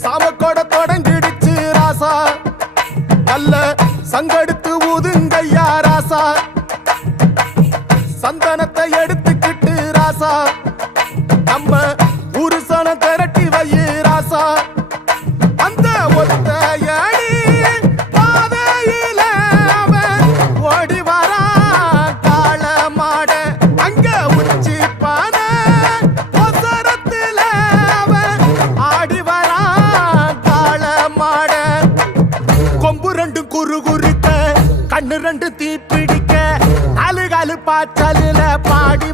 சாமக்கோட தொடங்கிடுச்சு ராசா நல்ல சங்கெடுத்து ஊதுங்கய்யா ராசா சந்தனத்தை எடுத்துக்கிட்டு ராசா நம்ம புருஷன திரட்டி வையே ராசா அந்த ஒத்தையடி பாதையில அவன் ஓடி வரா காள மாட அங்க உச்சி பானை ஒசரத்துல அவன் ஆடி வரா காள மாட கொம்பு ரெண்டு குறு குறிக்க கண்ணு ரெண்டு தீப்பிடிக்க அழுகாலு பாச்சலில பாடி